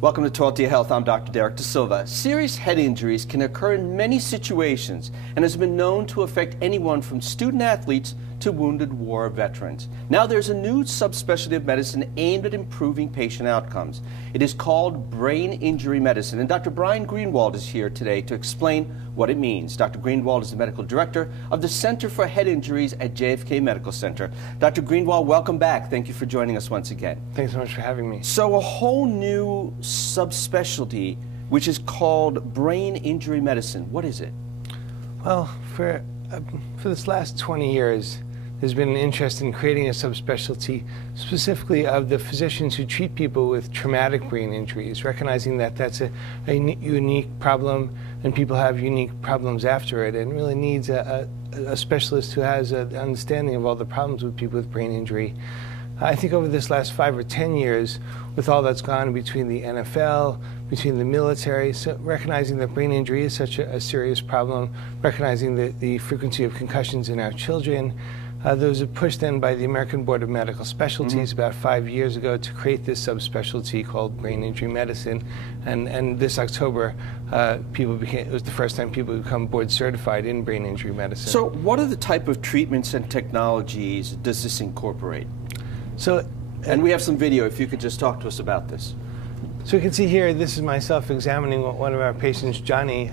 Welcome to Talk to Your Health. I'm Dr. Derek De Silva. Serious head injuries can occur in many situations and has been known to affect anyone from student athletes to wounded war veterans. Now there's a new subspecialty of medicine aimed at improving patient outcomes. It is called brain injury medicine, and Dr. Brian Greenwald is here today to explain what it means. Dr. Greenwald is the medical director of the Center for Head Injuries at JFK Medical Center. Dr. Greenwald, welcome back. Thank you for joining us once again. Thanks so much for having me. So a whole new subspecialty which is called brain injury medicine. What is it? Well, for this last 20 years, there's been an interest in creating a subspecialty specifically of the physicians who treat people with traumatic brain injuries, recognizing that that's a unique problem and people have unique problems after it, and really needs a specialist who has an understanding of all the problems with people with brain injury. I think over this last 5 or 10 years, with all that's gone between the NFL, between the military, so recognizing that brain injury is such a serious problem, recognizing the frequency of concussions in our children, there was a push then by the American Board of Medical Specialties about 5 years ago to create this subspecialty called brain injury medicine. And this October, it was the first time people become board certified in brain injury medicine. So what are the type of treatments and technologies does this incorporate? And we have some video, if you could just talk to us about this. So you can see here, this is myself examining one of our patients, Johnny,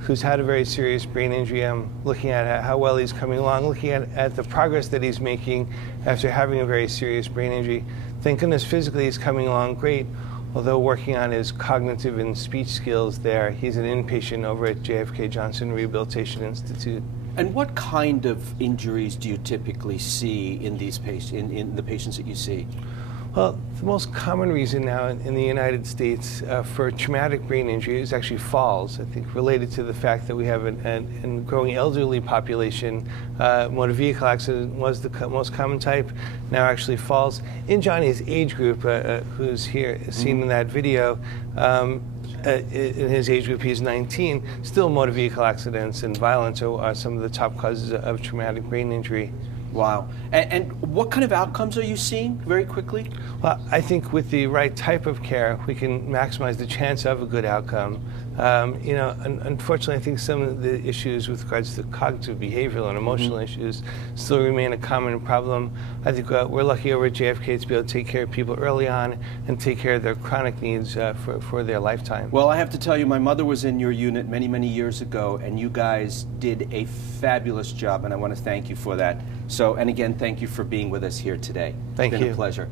who's had a very serious brain injury. I'm looking at how well he's coming along, looking at the progress that he's making after having a very serious brain injury. Thank goodness physically he's coming along great, although working on his cognitive and speech skills there. He's an inpatient over at JFK Johnson Rehabilitation Institute. And what kind of injuries do you typically see in these in the patients that you see? Well, the most common reason now in the United States for traumatic brain injury is actually falls. I think related to the fact that we have a growing elderly population. Motor vehicle accident was the most common type. Now actually falls. In Johnny's age group, who's here seen in that video, in his age group, he's 19, still motor vehicle accidents and violence are some of the top causes of traumatic brain injury. Wow. And what kind of outcomes are you seeing very quickly? Well, I think with the right type of care, we can maximize the chance of a good outcome. Unfortunately, I think some of the issues with regards to cognitive, behavioral, and emotional issues still remain a common problem. I think we're lucky over at JFK to be able to take care of people early on and take care of their chronic needs for their lifetime. Well, I have to tell you, my mother was in your unit many, many years ago, and you guys did a fabulous job, and I want to thank you for that. So, and again, thank you for being with us here today. Thank you. It's been a pleasure.